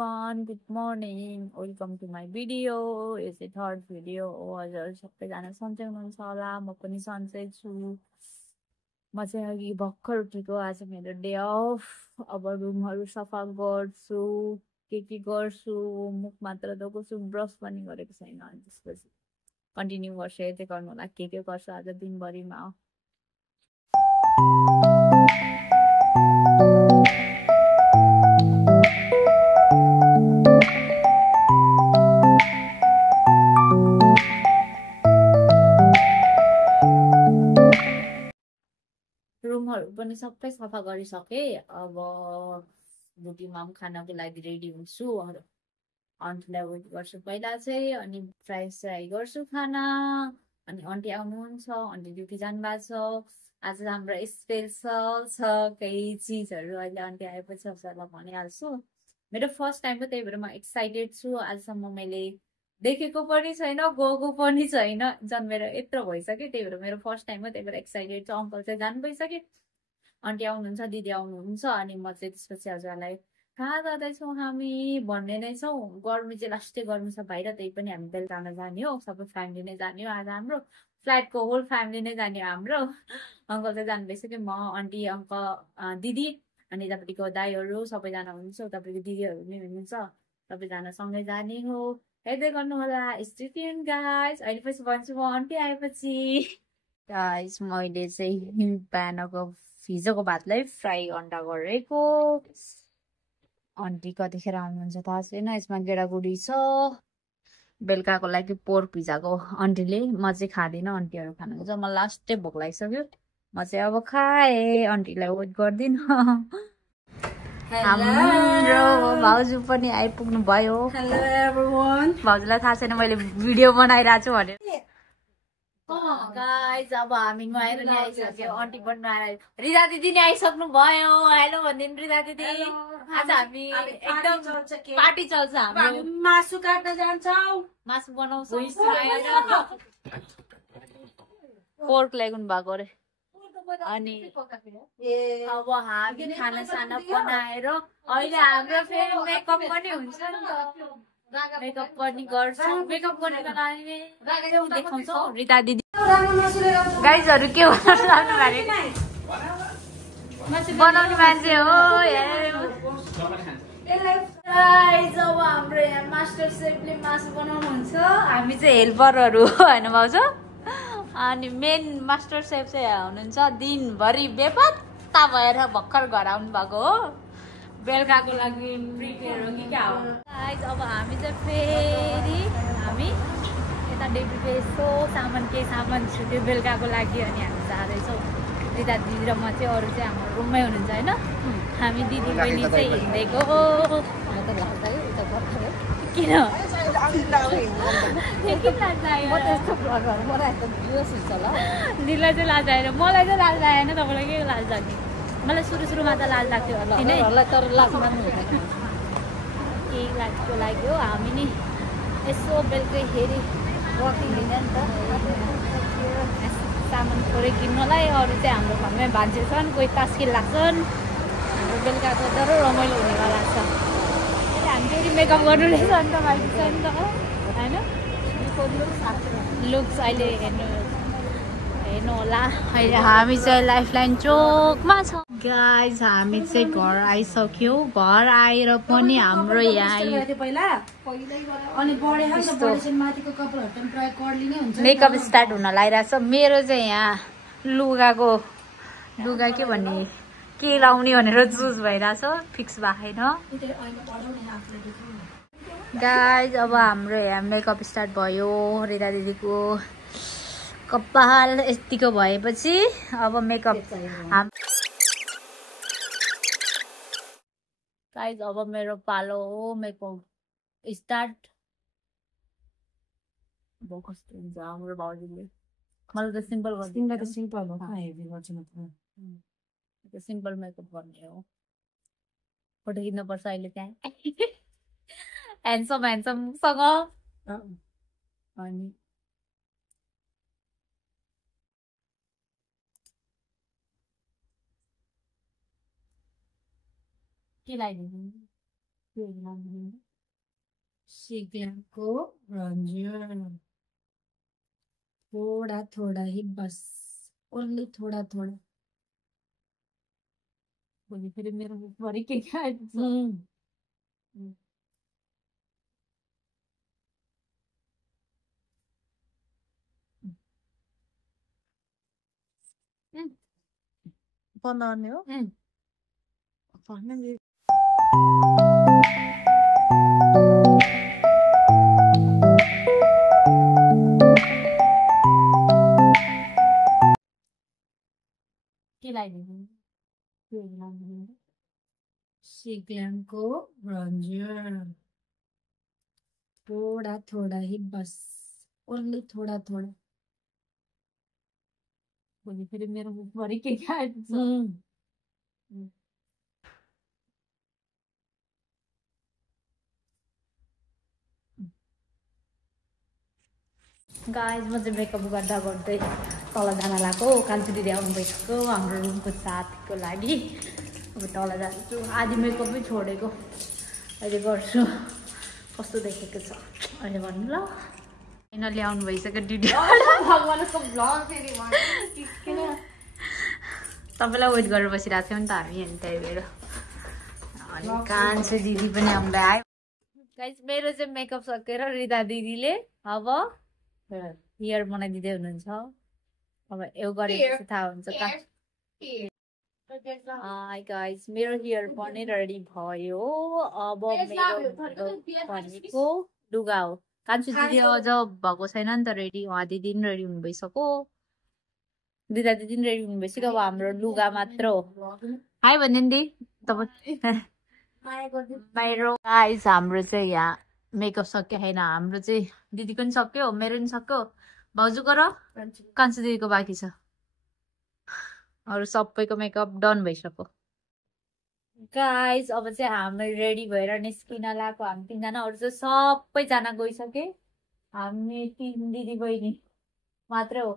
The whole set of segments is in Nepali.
everyone, good morning. Welcome to my video. It's the third video. हजुर सबैजना सन्चै हुनुहुन्छ होला म पनि सन्चै छु म चाहिँ अघि भर्खर उठेको आज मेरो डे अफ अब रुमहरू सफा गर्छु के गर्छु मुख मात्र धोएको छु ब्रस पनि गरेको छैन अनि त्यसपछि कन्टिन्यू गर्छु यतै गर्नु होला के गर्छु आज दिनभरिमा रुमहरू पनि सबै सफा गरिसके अब बुटीमा पनि खानाको लागि रेडी हुन्छु आन्टीलाई वेट गर्छु पहिला चाहिँ अनि फ्राई गर्छु खाना अनि आन्टी आउनुहुन्छ आन्टी ड्युटी जानुभएको छ आज हाम्रो स्पेसल छ केही चिजहरू अहिले आन्टी आएपछि सबैलाई भनिहाल्छु मेरो फर्स्ट टाइम हो त्यही भएर म एक्साइटेड छु आजसम्म मैले देखेको पनि छैन गएको पनि छैन जन्मेर यत्रो भइसक्यो त्यही भएर मेरो फर्स्ट टाइम हो त्यही भएर एक्साइटेड छु अङ्कल चाहिँ जानु भइसक्यो आन्टी आउनुहुन्छ दिदी आउनुहुन्छ अनि म चाहिँ त्यसपछि हजुरलाई कहाँ जाँदैछौँ हामी भन्ने नै छौँ गर्मी चाहिँ लास्टै गर्मी छ बाहिर त्यही पनि हामी बेलुका जाने हो सबै फ्यामिली नै जाने हो आज हाम्रो फ्ल्याटको होल फ्यामिली नै जाने हो हाम्रो अङ्कल चाहिँ जानु भइसक्यो म आन्टी अङ्कल दिदी अनि यतापट्टिको दाईहरू सबैजना हुनुहुन्छ उतापट्टिको दिदीहरू पनि हुनुहुन्छ सबैजना सँगै जाने हो हेर्दै गर्नु होला स्टे ट्युन गाइस अहिले पछि भन्छु म आन्टी आएपछि गाइस मैले चाहिँ बिहानको हिजोको भातलाई फ्राई अन्डा गरेको आन्टी कतिखेर आउनुहुन्छ थाहा छैन यसमा गेडागुडी छ बेलुकाको लागि पोर्क भिजाएको आन्टीले म चाहिँ खाँदिनँ आन्टीहरू खानुहुन्छ मलाई लास्टै भोक लागिसक्यो म चाहिँ अब खाएँ आन्टीलाई वेट गर्दिनँ हाम्रो भाउजू पनि आइपुग्नु भयो भाउजूलाई थाहा छैन मैले भिडियो बनाइरहेको छु भनेर गाइस अब हामी नुहाएर नि आइसक्यो आन्टी पनि नुहाएर रिदा दिदी नि आइसक्नु भयो हेलो भनिदिनु रिदा दिदी आज हामी एकदम पार्टी चल्छ हाम्रो मासु काट्न जान्छौँ मासु बनाउँछौँ पोर्क ल्याइदिनु भएको अरे अनि अब हामी खानासाना बनाएर अहिले हाम्रो फेरि मेकअप पनि हुन्छ नि त मेकअप पनि गर्छु मेकअप गर्नको लागि देखाउँछौँ रिता दिदी गाइजहरू के बनाउने मान्छे हो अब हाम्रो यहाँ मास्टर सेफले मासु बनाउनुहुन्छ हामी चाहिँ हेल्परहरू हो होइन भाउजू अनि मेन मास्टर सेफ चाहिँ हुनुहुन्छ दिनभरि बेपत्ता भएर भर्खर घर आउनु भएको हो बेलुकाको लागि प्रिपेयर हो कि क्या हो गाइज अब हामी चाहिँ फेरि हामी यता डेब्रीको यस्तो केही सामान छुट्यो बेलुकाको लागि अनि हामी जाँदैछौँ दिदा दिदी र म चाहिँ अरू चाहिँ हाम्रो रुममै हुनुहुन्छ होइन हामी दिदी बहिनी चाहिँ हिँडेको किन दिदीलाई चाहिँ लाज आएर मलाई चाहिँ लाज आएन तपाईँलाई के लाज लाग्ने मलाई सुरुमा त लाज लाग्थ्यो होला तर लाज मान्नु केही लाजको लागि हो हामी नि यसो बेलुकैखेरि वकिङ हिँड्यो नि त सामान थोरै किन्नलाई अरू चाहिँ हाम्रो घरमै भान्जे छन् कोही तास्किल लाग्छन् हाम्रो बेलुकाको डह्रो रमाइलो हुनेवाला छ हामी फेरि मेकअप गर्नु रहेछ नि त बाइक छ नि त होइन लुक्स अहिले हेर्नु होला अहिले हामी चाहिँ लाइफलाइन चोकमा छ गाइज हामी चाहिँ घर आइसक्यौँ घर आएर पनि हाम्रो यहाँ मेकअप स्टार्ट हुन लागिरहेछ मेरो चाहिँ यहाँ लुगा के भन्ने के लाउने भनेर चुज भइरहेछ फिक्स भएको छैन गाइज अब हाम्रो यहाँ मेकअप स्टार्ट भयो रिता दिदीको कपाल यतिको भएपछि अब मेकअप गाइज अब मेरो पालो हो मेकअप स्टार्ट कस्तो हुन्छ हाम्रो भाउजूले मलाई त सिम्पल गर्छ सिम्पल हो हेभी गर्छ सिम्पल मेकअप गर्ने हो फोटो खिच्नुपर्छ अहिले त्यहाँ ह्यान्डसमसँग अनि के लगाइदिनु शीघ्रको रंजन थोड़ा थोड़ा ही बस ओनली थोड़ा थोड़ा बोली फिर मेरे बड़ी के क्या बनाने हो बनाने शीघ्रको रंजन थोड़ा थोड़ा ही बस ओनली थोड़ा थोड़ा बोली फिर मेरे बड़ी के क्या गाइज म चाहिँ मेकअप गर्दा गर्दै तल जान लाग्यो कान्छी दिदी आउनु भइसक्यो हाम्रो रुमको साथीको लागि अब तल जान्छु आधी मेकअपै छोडेको अहिले गर्छु कस्तो देखेको छ अहिले भन्नु ल फाइनली आउनु भइसक्यो तपाईँलाई वेट गरेर बसिरहेको थियौँ नि त हामी अनि त्यही भएर अनि कान्छी दिदी पनि आउँदै आयो गाइज मेरो चाहिँ मेकअप सकेर रिदा दिदीले अब हेयर बनाइदिँदै हुनुहुन्छ अब यो गरेपछि थाहा हुन्छ हाई गाइज मेरो हेयर पनि रेडी भयो अब मेरो भनेको लुगा हो कान्छी दिदी अझ भएको छैन नि त रेडी उहाँ दिदी पनि रेडी हुनु भइसक्यो दिदा दिदी पनि रेडी हुनु भइसक्यो अब हाम्रो लुगा मात्र हो हाई भन्नु नि तपाईँ बाहिर गाइज हाम्रो चाहिँ यहाँ मेकअप सक्यो छैन हाम्रो चाहिँ दिदीको पनि सक्यो मेरो पनि सक्यो भाउजूको र कान्छी दिदीको बाँकी छ अरू सबैको मेकअप डन भइसक्यो गाइज अब चाहिँ हामी रेडी भएर निस्किन लागेको हामी तिनजना अरू चाहिँ सबैजना गइसके हामी तीन दिदी बहिनी मात्रै हो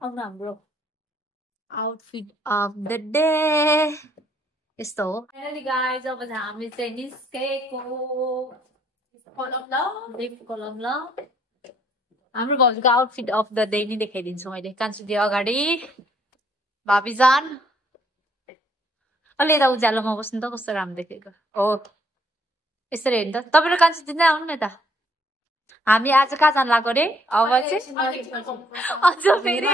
आउनु हाम्रो आउटफिट अफ द डे यस्तो हो गाइज अब चाहिँ हामी चाहिँ निस्केको कलम ल हाम्रो भाउजूको आउटफिट अफ द डे नै देखाइदिन्छु मैले कान्छी दिदी अगाडि भाबी जान अलि यता उज्यालोमा बस्नु त कस्तो राम्रो देखेको हो यसरी हेर्नु त तपाईँ र कान्छी दिदी नै आउनु न त हामी आज कहाँ जानु लाग्यो अरे अब चाहिँ अझ फेरि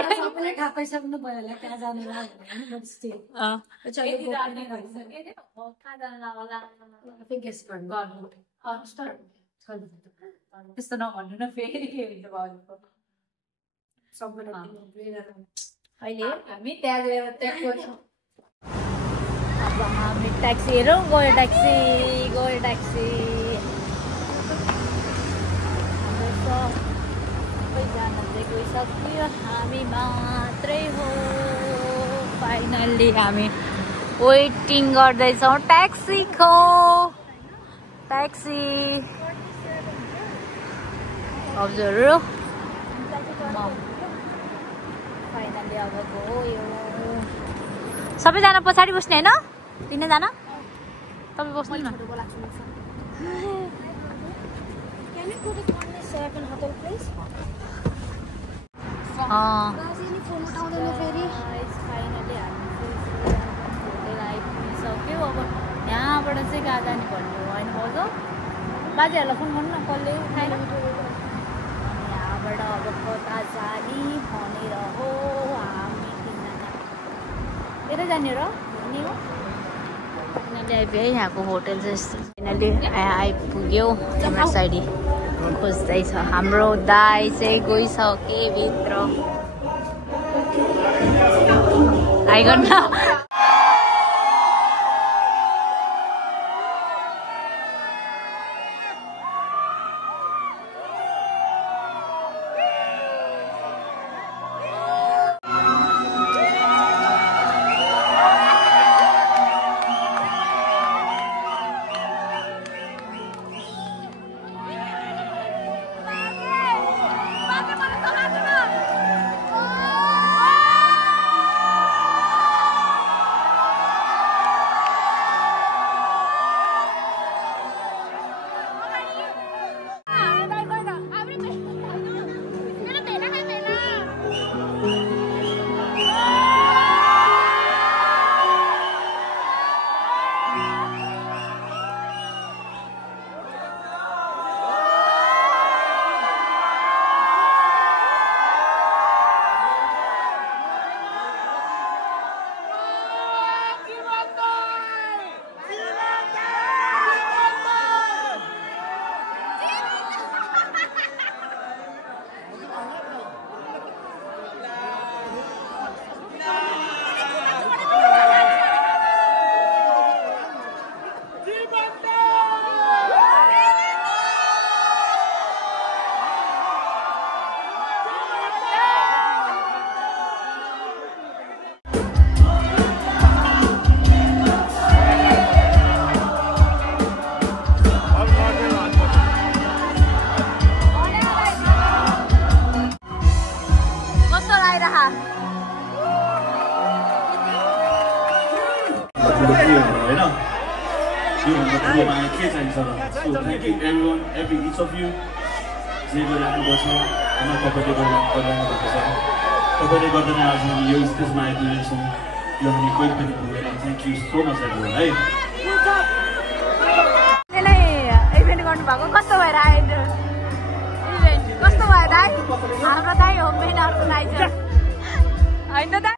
त्यस्तो नभन्नु न फेरि के हुन्छ अहिले हामी त्यहाँ गएर त्यहाँ अब हामी ट्याक्सी हेरौँ गयो ट्याक्सी सबैजना चाहिँ गइसक्यो हामी मात्रै हो फाइनल्ली हामी वेटिङ गर्दैछौँ ट्याक्सीको ट्याक्सी हजुर फाइनल्ली अब गयो सबैजना पछाडि बस्ने होइन तिनजना तपाईँ बस्नु न सक्यो अब यहाँबाट चाहिँ कहाँ जाने भन्ने हो होइन भाउज बाजेहरूलाई फोन गर्नु न कसले खाएन यहाँबाट अब कता जाने भनेर हो हामी तिनजना यतै जाने र भन्ने हो फाइनली आइपुग्यो यहाँको होटल चाहिँ फाइनली आइपुग्यो हाम्रो साइडी खोज्दैछ हाम्रो दाई चाहिँ गइसके भित्र आइगर्न हाम्रो के हो हैन यो भन्दा ठुलो माया के चाहिन्छ र so thank you everyone every each of you जे गरिराख्नुपर्छ हैन तपाईले गरिराख्नु भएको छ तपाईले गर्दा नै आज हामी यो स्टेजमा आइपुगेका छौँ यो हामी कोही पनि भुल्दैन thank you so much everyone है इभेन्ट गर्नुभएको कस्तो भएर आयो इभेन्ट कस्तो भएर हाम्रो दाइ हो मेन अर्को दाइ छ होइन दाइ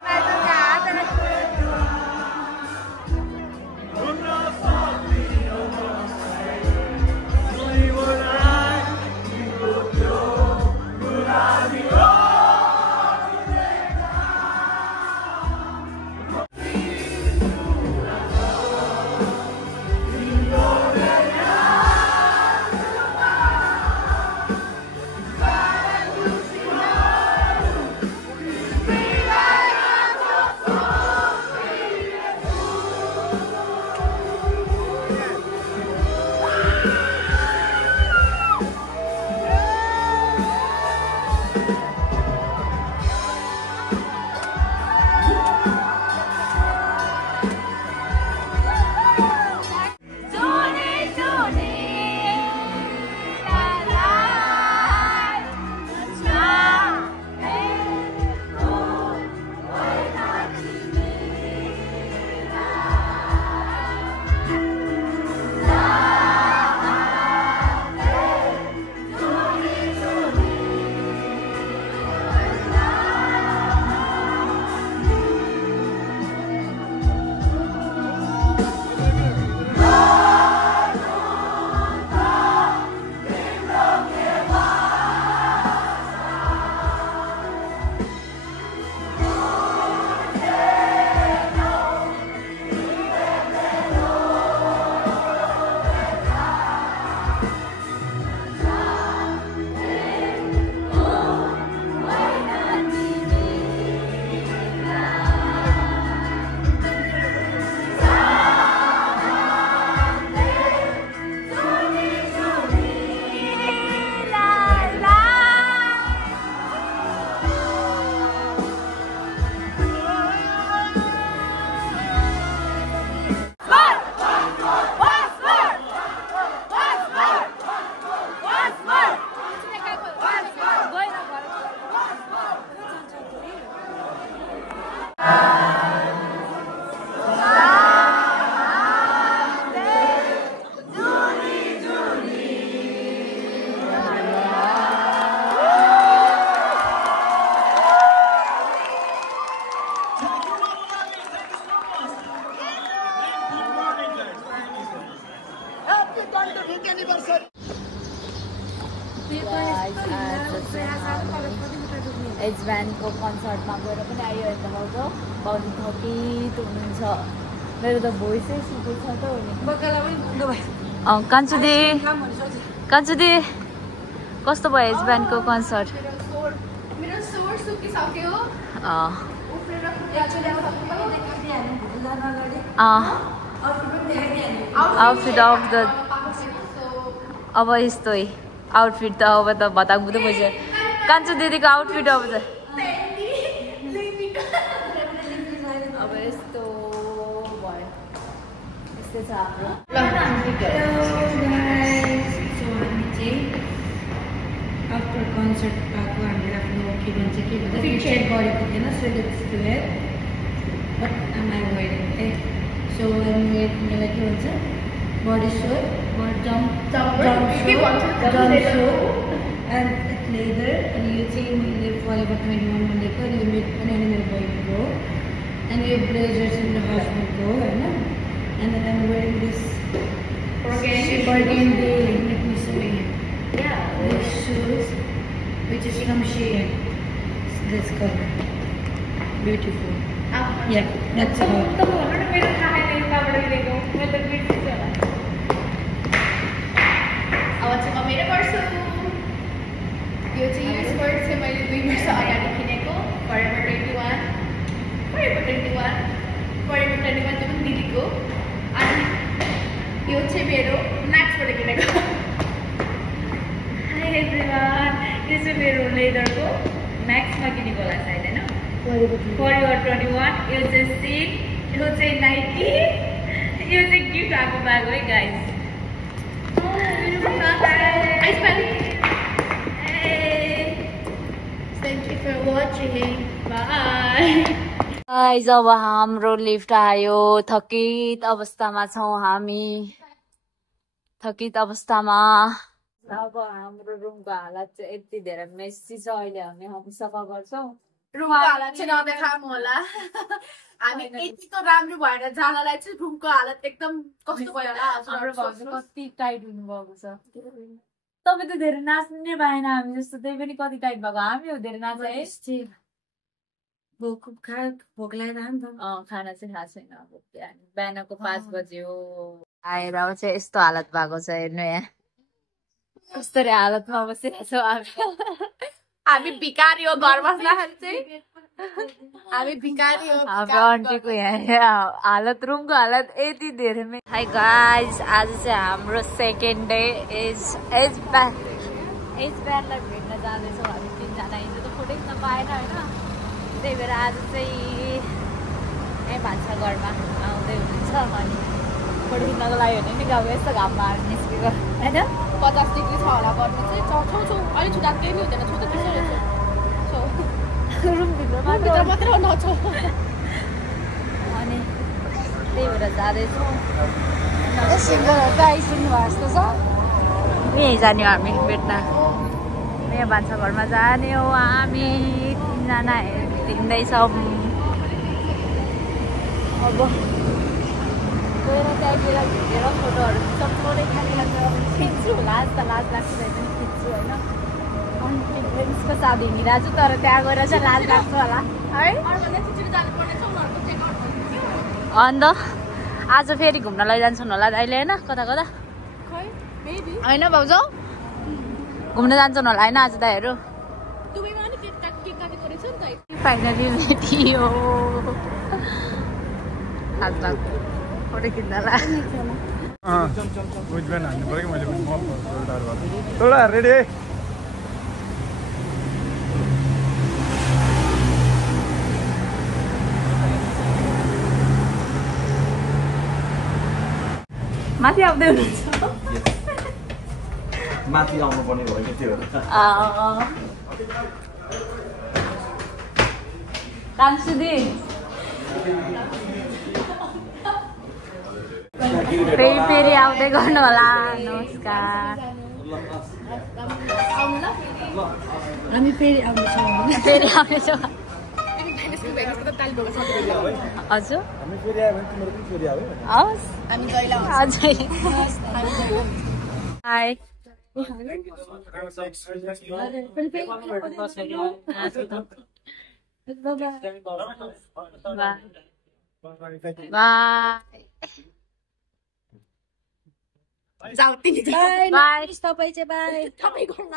एजब्यान्डको कन्सर्टमा गएर पनि आयो यता भाउजू भाउजू थकित हुनुहुन्छ मेरो त भोइसै सुकेको छ त हुने कान्छुदी कस्तो भयो एजब्यान्डको कन्सर्ट आउटफिट अफ द अब यस्तै आउटफिट त अब त भताङबुतो भइसक्यो कान्छु दिदीको आउटफिट अब त अब यस्तो भयो यस्तै छ हाम्रो आफ्टर कन्सर्ट भएको हामीले आफ्नो के भन्छ के भन्छ चेक गरेको थिएन so let's do it but I'm I waiting है सो हामीले के भन्छ bodysuit jumpsuit and it's leather अनि यो चाहिँ मैले फरेभर 21 भनेको अनि यो पनि मेरो बहिनीको एन्ड यो ब्लेजर चाहिँ मेरो हस्बेन्डको होइन and then I'm wearing this burgundy let me show you these shoes which is from Shein. This color beautiful yeah that's all तो बोलना मेरे खाने नहीं कावड़ लेगो मैं तो भी चला अब चाहिँ मेरो पर्स यो चाहिँ युज पर्स चाहिँ मैले 2 वर्ष अगाडि किनेको Forever 21 चाहिँ दिदीको अनि यो चाहिँ मेरो म्याक्सबाट किनेको हाई एभ्रिवान यो चाहिँ मेरो लेदरको म्याक्समा किनेको होला सायद हैन Forever 21 यो चाहिँ सिल यो चाहिँ नाइकी यो चाहिँ गिफ्ट आएको ब्याग है guys Thank you for watching. Bye. Guys अब हाम्रो लिफ्ट आयो थकित अवस्थामा छौं हामी थकित अवस्थामा अब हाम्रो रुमको हालत चाहिँ यति धेरै मेसी छ अहिले हामी सफा गर्छौँ रुमको हालत चाहिँ नदेखाऊँ होला हामी यतिको राम्रो भएर जानलाई चाहिँ रुमको हालत एकदम कस्तो भयो होला हाम्रो घर चाहिँ कति टाइट हुनुभएको छ तपाईँ त धेरै नाच्नु नै पाएन हामी जस्तो त्यही पनि कति टाइट भएको हामी हो धेरै नाच्छ है भोक लाग्दैन नि त खाना चाहिँ खाएको छैन अब बिहानको 5 बज्यो आएर चाहिँ यस्तो हालत भएको छ हेर्नु यहाँ कस्तो हालतमा बसिरहेको छौँ हामी भिखारी हो घर बस्दाखेरि चाहिँ हामी भिखारी हो हाम्रो आन्टीको यहाँ हालत रुमको हालत यति धेरै हाई गाइस आज चाहिँ हाम्रो सेकेन्ड डे एज ब्यानलाई भेट्न जाँदैछौँ हामी 3 जना हिजो त फोटो खिच्न पाएन होइन त्यही भएर आज चाहिँ यहीँ भान्साघरमा आउँदै हुनुहुन्छ अनि फोटो खिच्नको लागि भने नि गाउँ यस्तो घाम बाहेर निस्केको होइन 50 डिग्री छ होला गर्नु चाहिँ छौ अलिक छुटा केही नि हुँदैन छुटा रुमभित्रमा मात्र नछौ अनि त्यही भएर जाँदैछौँ सिङ्गरहरू आइसक्नु भएको जस्तो छ यहीँ जाने हो हामी भेट्न यहाँ भान्साघरमा जाने हो हामी 3 जना हिँड्दैछौँ अब गएर त्यहाँतिर भेटेर फोटोहरू थोरै खिच्छु होला त लाज लाग्छ पनि खिच्छु होइन अनि फ्रेन्ड्सको साथ हिँडिरहेको छु तर त्यहाँ गएर चाहिँ लाज लाग्छ होला है अन्त आज फेरि घुम्न लैजान्छन् होला अहिले होइन कता कता होइन भाउजू घुम्न जान्छन् होला होइन आज दाइहरू फाइनली भेटियो फोटो खिच्नला रेडी माथि आउँदै हुनुहुन्छ माथि आउनु पर्ने भयो कि त्यो कान्छुदी फेरि आउँदै गर्नु होला नमस्कार हामी फेरि आउँदैछौँ हजुर हामी फेरि आयो भने तिम्रो पनि फेरि आयो हवस् हामी गइला अझै हाई जाऊ तिमी बाई तपाईँ चाहिँ बाई तपाईँ गर्न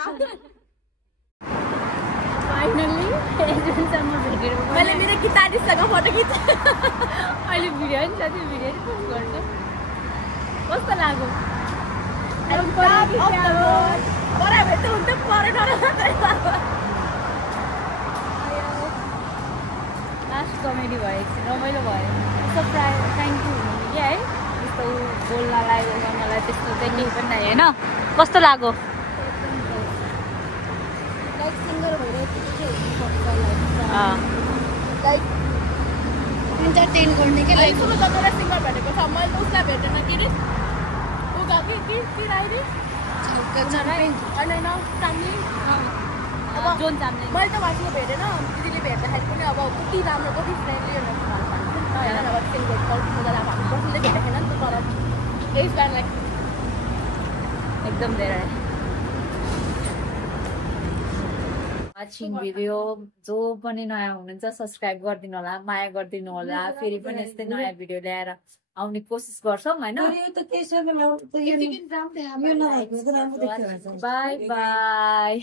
फाइनल्ली एजेन्टसँग भेटेर मैले मेरो किताबीसँग फोटो खिच्छु अहिले भिडियो नि छ त्यो भिडियो नि पोस्ट गर्छु कस्तो लाग्यो परा भेट्नु हुन्छ परेन लास्ट कमेडी भयो एकछिन रमाइलो भयो यस्तो थ्याङ्क यू हुनु कि है यस्तो बोल्नलाई गर्नलाई त्यस्तो चाहिँ केही पनि ନାହିଁ होइन कस्तो लाग्यो लाइक सिङ्गर भइरहेको लाइक इन्टरटेन गर्ने के लाइक ठुलो जतिवटा सिङ्गर भनेको छ मैले त उसलाई भेटेन कि रे ऊ गएको कि राई होइन चाम्ली अब जोन चाम्लिङ मैले त मान्छेले भेटेन दिदीले भेट्दाखेरि पनि अब कति राम्रो कति फ्रेन्डली भनेर होइन अब त्यसले पर्सनली भेटेको छैन नि त तर एज ब्यान्ड लाइक एकदम धेरै वाचिङ भिडियो जो पनि नयाँ हुनुहुन्छ सब्सक्राइब गरिदिनु होला माया गरिदिनु होला फेरि पनि यस्तै नयाँ भिडियो ल्याएर आउने कोसिस गर्छौँ होइन त के छ बाई बाई